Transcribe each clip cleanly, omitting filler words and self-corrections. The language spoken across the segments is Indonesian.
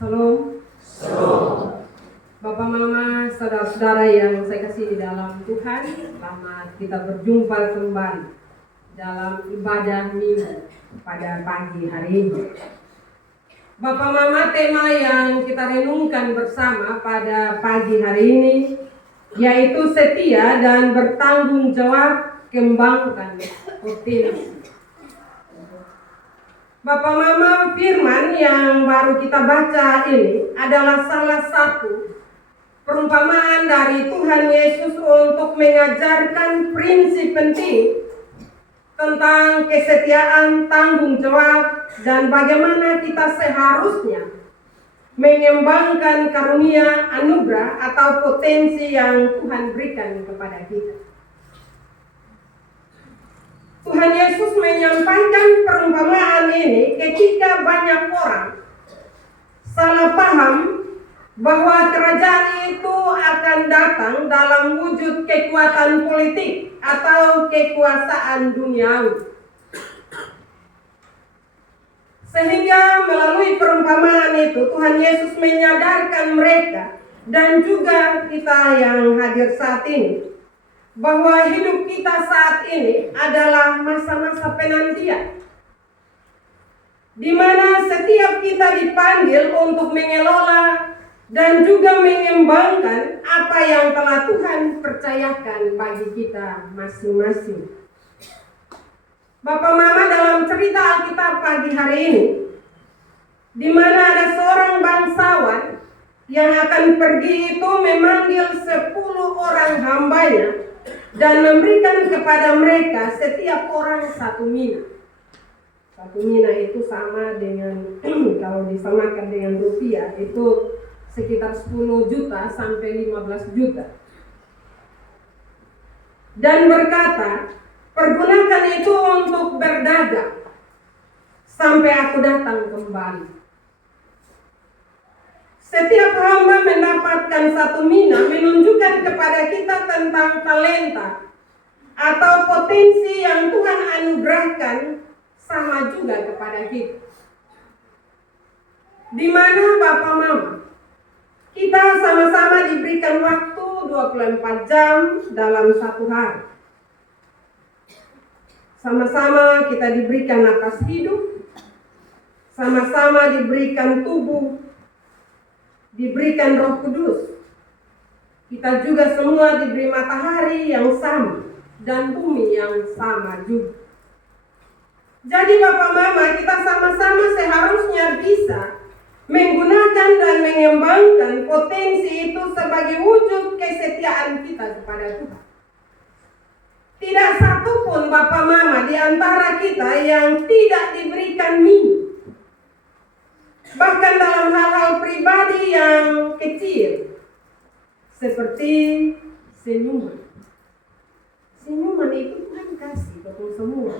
Salam. Salam. Bapak, Mama, saudara-saudara yang saya kasih di dalam Tuhan, selamat kita berjumpa kembali dalam ibadah minggu pada pagi hari ini. Bapak, Mama, tema yang kita renungkan bersama pada pagi hari ini yaitu setia dan bertanggung jawab, kembangkan potensi. Bapak, Mama, firman yang baru kita baca ini adalah salah satu perumpamaan dari Tuhan Yesus untuk mengajarkan prinsip penting tentang kesetiaan, tanggung jawab, dan bagaimana kita seharusnya mengembangkan karunia, anugerah, atau potensi yang Tuhan berikan kepada kita. Tuhan Yesus menyampaikan perumpamaan ini ketika banyak orang salah paham bahwa kerajaan itu akan datang dalam wujud kekuatan politik atau kekuasaan duniawi. Sehingga melalui perumpamaan itu Tuhan Yesus menyadarkan mereka dan juga kita yang hadir saat ini bahwa hidup kita saat ini adalah masa-masa penantian, di mana setiap kita dipanggil untuk mengelola dan juga mengembangkan apa yang telah Tuhan percayakan bagi kita masing-masing. Bapak, Mama, dalam cerita Alkitab pagi hari ini, di mana ada seorang bangsawan yang akan pergi itu memanggil 10 orang hambanya dan memberikan kepada mereka setiap orang 1 mina. 1 mina itu sama dengan kalau disamakan dengan rupiah itu sekitar 10 juta sampai 15 juta. Dan berkata, pergunakan itu untuk berdagang sampai aku datang kembali. Setiap hamba mendapatkan 1 mina menunjukkan kepada kita tentang talenta atau potensi yang Tuhan anugerahkan sama juga kepada kita. Di mana Bapak, Mama, kita sama-sama diberikan waktu 24 jam dalam 1 hari. Sama-sama kita diberikan napas hidup, sama-sama diberikan tubuh, diberikan Roh Kudus. Kita juga semua diberi matahari yang sama dan bumi yang sama juga. Jadi Bapak, Mama, kita sama-sama seharusnya bisa menggunakan dan mengembangkan potensi itu sebagai wujud kesetiaan kita kepada Tuhan. Tidak satu pun Bapak, Mama, di antara kita yang tidak diberikan mini. Bahkan dalam hal-hal pribadi yang kecil, seperti senyuman. Senyuman itu Tuhan kasih ke semua.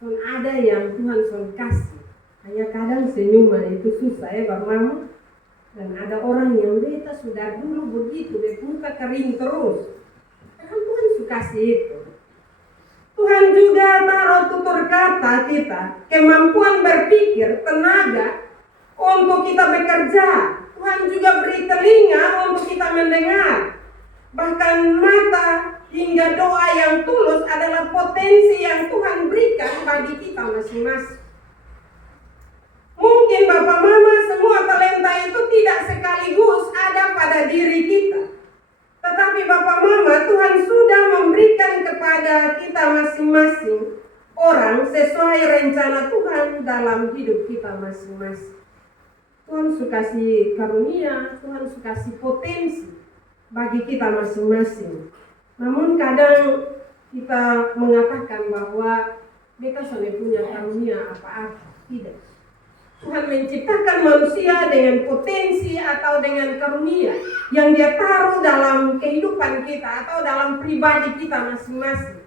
Dan ada yang Tuhan sudah kasih. Hanya kadang senyuman itu susah ya Bapak, Mama. Dan ada orang yang beta sudah dulu begitu, dia muka kering terus. Kan Tuhan suka kasih itu. Tuhan juga taruh tutur kata kita, kemampuan berpikir, tenaga untuk kita bekerja. Tuhan juga beri telinga untuk kita mendengar. Bahkan mata hingga doa yang tulus adalah potensi yang Tuhan berikan bagi kita masing-masing. Mungkin Bapak, Mama, semua talenta itu tidak sekaligus ada pada diri kita. Tetapi Bapak, Mama, Tuhan sudah memberikan kepada kita masing-masing orang sesuai rencana Tuhan dalam hidup kita masing-masing. Tuhan suka kasih karunia, Tuhan suka kasih potensi bagi kita masing-masing. Namun kadang kita mengatakan bahwa kita sudah punya karunia apa-apa. Tidak. Tuhan menciptakan manusia dengan potensi atau dengan karunia yang Dia taruh dalam kehidupan kita atau dalam pribadi kita masing-masing.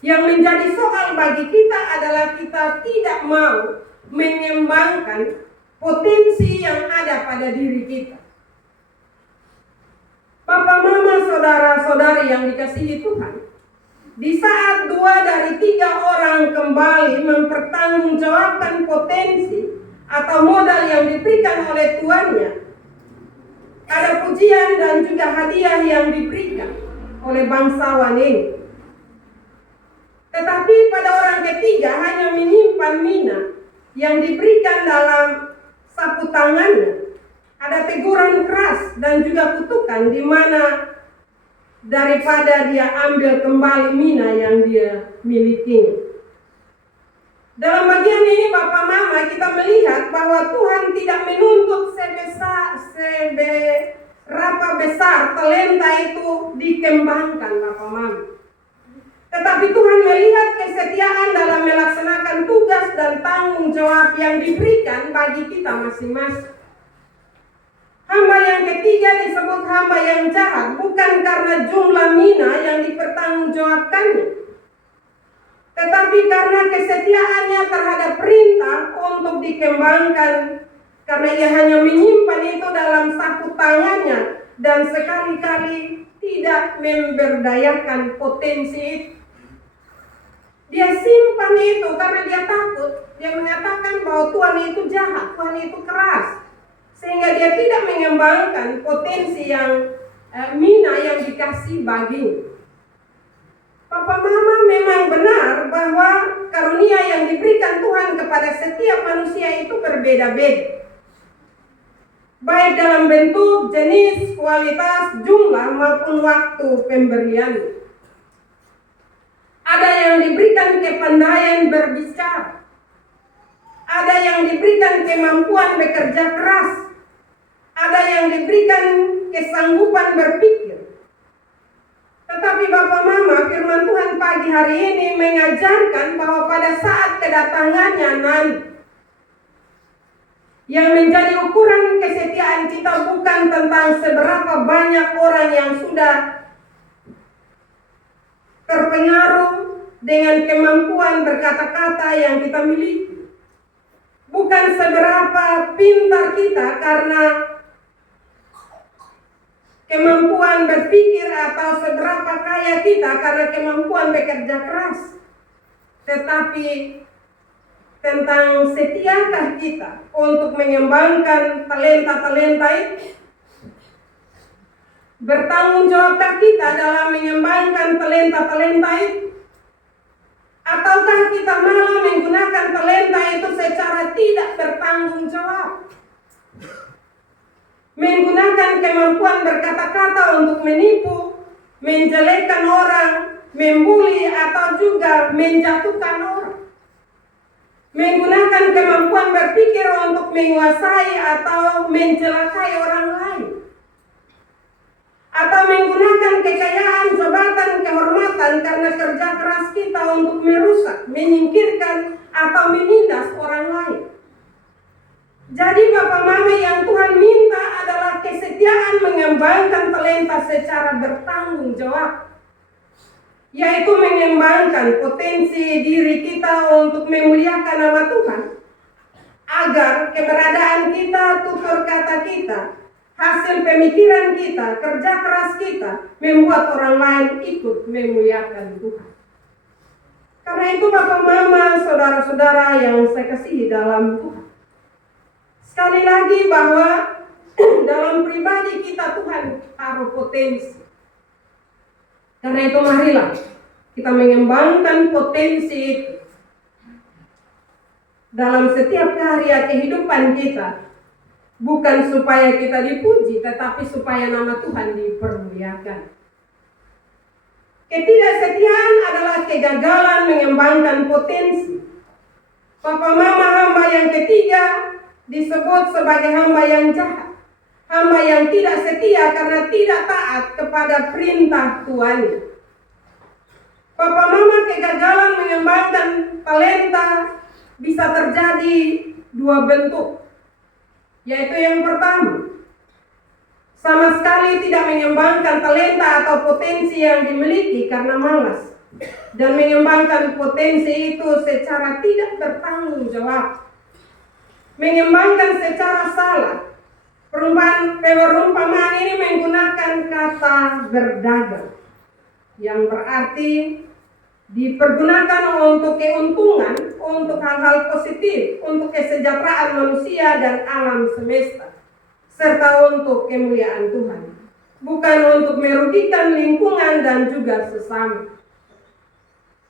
Yang menjadi soal bagi kita adalah kita tidak mau mengembangkan potensi yang ada pada diri kita. Bapak, Mama, saudara-saudari yang dikasihi Tuhan, di saat 2 dari 3 orang kembali mempertanggungjawabkan potensi atau modal yang diberikan oleh tuannya. Ada pujian dan juga hadiah yang diberikan oleh bangsawan ini. Tetapi pada orang ketiga hanya menyimpan mina yang diberikan dalam sapu tangannya. Ada teguran keras dan juga kutukan di mana daripada dia ambil kembali mina yang dia miliki. Dalam bagian ini Bapak Mama kita melihat bahwa Tuhan tidak menuntut seberapa besar talenta itu dikembangkan Bapak Mama. Tetapi Tuhan melihat kesetiaan dalam melaksanakan tugas dan tanggung jawab yang diberikan bagi kita masing-masing. Hamba yang ketiga disebut hamba yang jahat bukan karena jumlah mina yang dipertanggungjawabkannya, tetapi karena kesetiaannya terhadap perintah untuk dikembangkan, karena ia hanya menyimpan itu dalam saku tangannya dan sekali-kali tidak memberdayakan potensi itu. Dia simpan itu karena dia takut. Dia mengatakan bahwa Tuhan itu jahat, Tuhan itu keras, sehingga dia tidak mengembangkan potensi yang mina yang dikasih baginya. Papa Mama memang benar bahwa karunia yang diberikan Tuhan kepada setiap manusia itu berbeda-beda, baik dalam bentuk, jenis, kualitas, jumlah maupun waktu pemberian. Ada yang diberikan kepandaian berbicara, ada yang diberikan kemampuan bekerja keras, ada yang diberikan kesanggupan berpikir. Tetapi Bapak Mama, firman Tuhan pagi hari ini mengajarkan bahwa pada saat kedatangannya nanti, yang menjadi ukuran kesetiaan kita bukan tentang seberapa banyak orang yang sudah terpengaruh dengan kemampuan berkata-kata yang kita miliki, bukan seberapa pintar kita karena kemampuan berpikir atau seberapa kaya kita karena kemampuan bekerja keras, tetapi tentang setiakah kita untuk mengembangkan talenta-talenta itu. Bertanggung jawabkah kita dalam mengembangkan talenta-talenta itu? Ataukah kita malah menggunakan talenta itu secara tidak bertanggung jawab? Menggunakan kemampuan berkata-kata untuk menipu, menjelekkan orang, membuli atau juga menjatuhkan orang. Menggunakan kemampuan berpikir untuk menguasai atau mencelakai orang lain. Atau menggunakan kekayaan, jabatan, kehormatan karena kerja keras kita untuk merusak, menyingkirkan atau menindas orang lain. Jadi Bapak Mama, yang Tuhan minta adalah kesetiaan mengembangkan talenta secara bertanggung jawab, yaitu mengembangkan potensi diri kita untuk memuliakan nama Tuhan, agar keberadaan kita, tutur kata kita, hasil pemikiran kita, kerja keras kita membuat orang lain ikut memuliakan Tuhan. Karena itu Bapak Mama, saudara-saudara yang saya kasihi dalam Tuhan, sekali lagi bahwa dalam pribadi kita Tuhan taruh potensi. Karena itu marilah kita mengembangkan potensi itu dalam setiap karya kehidupan kita. Bukan supaya kita dipuji, tetapi supaya nama Tuhan dipermuliakan. Ketidaksetiaan adalah kegagalan mengembangkan potensi. Papa Mama, hamba yang ketiga disebut sebagai hamba yang jahat. Hamba yang tidak setia karena tidak taat kepada perintah Tuhan. Papa Mama, kegagalan mengembangkan talenta bisa terjadi dua bentuk. Yaitu yang pertama, sama sekali tidak mengembangkan talenta atau potensi yang dimiliki karena malas, dan mengembangkan potensi itu secara tidak bertanggung jawab, mengembangkan secara salah. Perumpamaan ini menggunakan kata berdagang, yang berarti dipergunakan untuk keuntungan, untuk hal-hal positif, untuk kesejahteraan manusia dan alam semesta, serta untuk kemuliaan Tuhan, bukan untuk merugikan lingkungan dan juga sesama.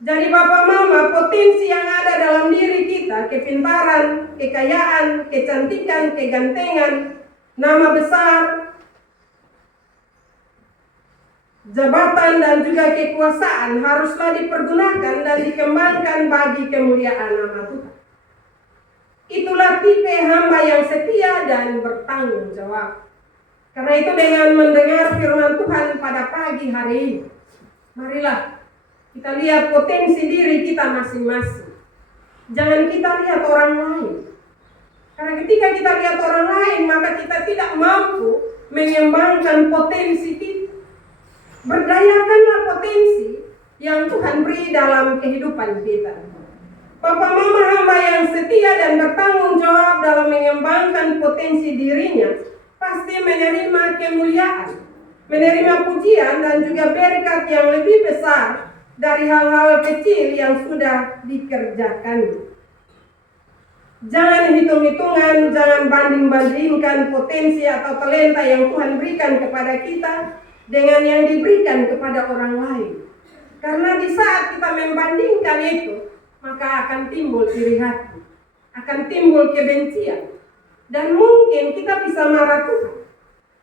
Jadi Bapak Mama, potensi yang ada dalam diri kita, kepintaran, kekayaan, kecantikan, kegantengan, nama besar, jabatan dan juga kekuasaan haruslah dipergunakan dan dikembangkan bagi kemuliaan nama Tuhan. Itulah tipe hamba yang setia dan bertanggung jawab. Karena itu dengan mendengar firman Tuhan pada pagi hari ini, marilah kita lihat potensi diri kita masing-masing. Jangan kita lihat orang lain. Karena ketika kita lihat orang lain, maka kita tidak mampu mengembangkan potensi kita. Berdayakanlah potensi yang Tuhan beri dalam kehidupan kita. Bapak Mama hamba yang setia dan bertanggung jawab dalam mengembangkan potensi dirinya, pasti menerima kemuliaan, menerima pujian dan juga berkat yang lebih besar dari hal-hal kecil yang sudah dikerjakan. Jangan hitung-hitungan, jangan banding-bandingkan potensi atau talenta yang Tuhan berikan kepada kita dengan yang diberikan kepada orang lain. Karena di saat kita membandingkan itu, maka akan timbul iri hati, akan timbul kebencian, dan mungkin kita bisa marah Tuhan.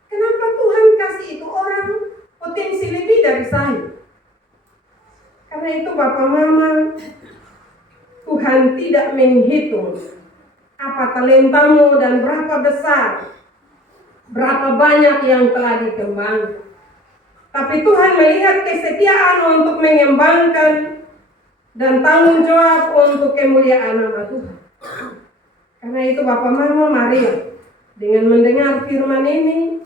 Kenapa Tuhan kasih itu orang potensi lebih dari saya? Karena itu Bapak Mama, Tuhan tidak menghitung apa talentamu dan berapa besar, berapa banyak yang telah dikembangkan. Tapi Tuhan melihat kesetiaan untuk mengembangkan dan tanggung jawab untuk kemuliaan nama Tuhan. Karena itu Bapak Mama, mari dengan mendengar firman ini,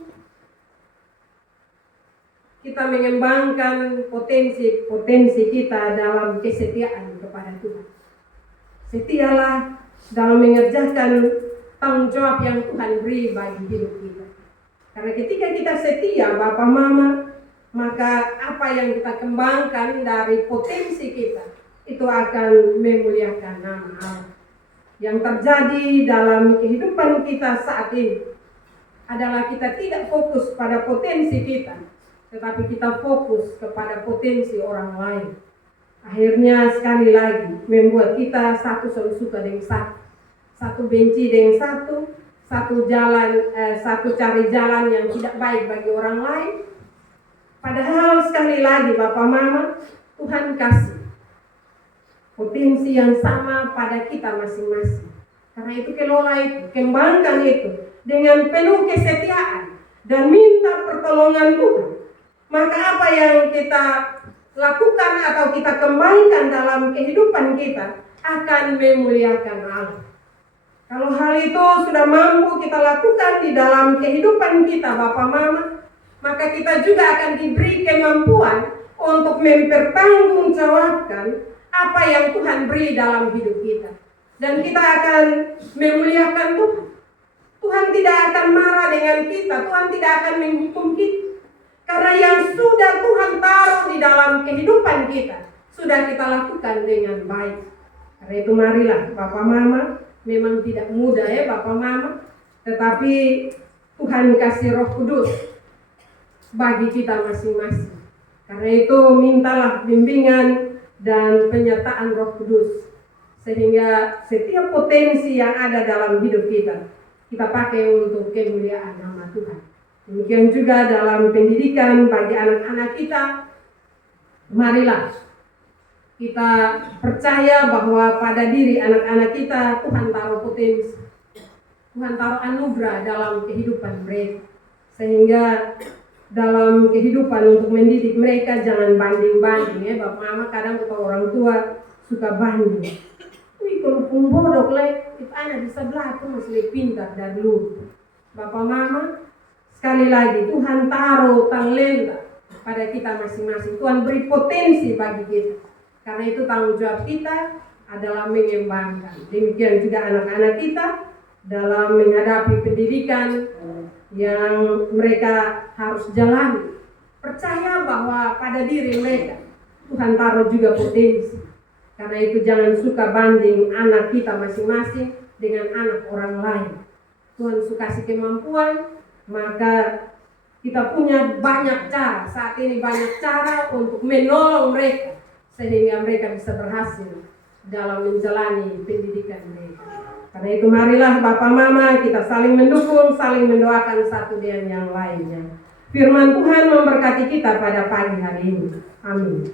kita mengembangkan potensi kita dalam kesetiaan kepada Tuhan. Setialah dalam mengerjakan tanggung jawab yang Tuhan beri bagi hidup kita. Karena ketika kita setia Bapak Mama, maka apa yang kita kembangkan dari potensi kita itu akan memuliakan nama Allah. Yang terjadi dalam kehidupan kita saat ini adalah kita tidak fokus pada potensi kita, tetapi kita fokus kepada potensi orang lain. Akhirnya sekali lagi membuat kita satu selalu suka dengan satu benci dengan satu cari jalan yang tidak baik bagi orang lain. Padahal sekali lagi Bapak Mama, Tuhan kasih potensi yang sama pada kita masing-masing. Karena itu kelola itu, kembangkan itu dengan penuh kesetiaan dan minta pertolongan Tuhan. Maka apa yang kita lakukan atau kita kembangkan dalam kehidupan kita akan memuliakan Allah. Kalau hal itu sudah mampu kita lakukan di dalam kehidupan kita Bapak Mama, maka kita juga akan diberi kemampuan untuk mempertanggungjawabkan apa yang Tuhan beri dalam hidup kita. Dan kita akan memuliakan Tuhan. Tuhan tidak akan marah dengan kita, Tuhan tidak akan menghukum kita. Karena yang sudah Tuhan taruh di dalam kehidupan kita, sudah kita lakukan dengan baik. Karena itu marilah Bapak Mama, memang tidak mudah ya Bapak Mama, tetapi Tuhan kasih Roh Kudus bagi kita masing-masing. Karena itu mintalah bimbingan dan penyertaan Roh Kudus, sehingga setiap potensi yang ada dalam hidup kita pakai untuk kemuliaan nama Tuhan. Demikian juga dalam pendidikan bagi anak-anak kita, marilah kita percaya bahwa pada diri anak-anak kita Tuhan taruh potensi, Tuhan taruh anugerah dalam kehidupan mereka, sehingga dalam kehidupan untuk mendidik mereka jangan banding-banding ya Bapak Mama. Kadang kita orang tua suka banding. Wih kalau pun bodoh lek, itu anak di sebelah itu masih lebih pintar dari lu. Bapak Mama, sekali lagi Tuhan taruh talenta pada kita masing-masing. Tuhan beri potensi bagi kita. Karena itu tanggung jawab kita adalah mengembangkan. Demikian juga anak-anak kita dalam menghadapi pendidikan yang mereka harus jalani. Percaya bahwa pada diri mereka Tuhan taruh juga potensi. Karena itu jangan suka banding anak kita masing-masing dengan anak orang lain. Tuhan suka kasih kemampuan, maka kita punya banyak cara. Saat ini banyak cara untuk menolong mereka sehingga mereka bisa berhasil dalam menjalani pendidikan mereka. Karena itu marilah Bapak Mama kita saling mendukung, saling mendoakan satu dengan yang lainnya. Firman Tuhan memberkati kita pada pagi hari ini. Amin.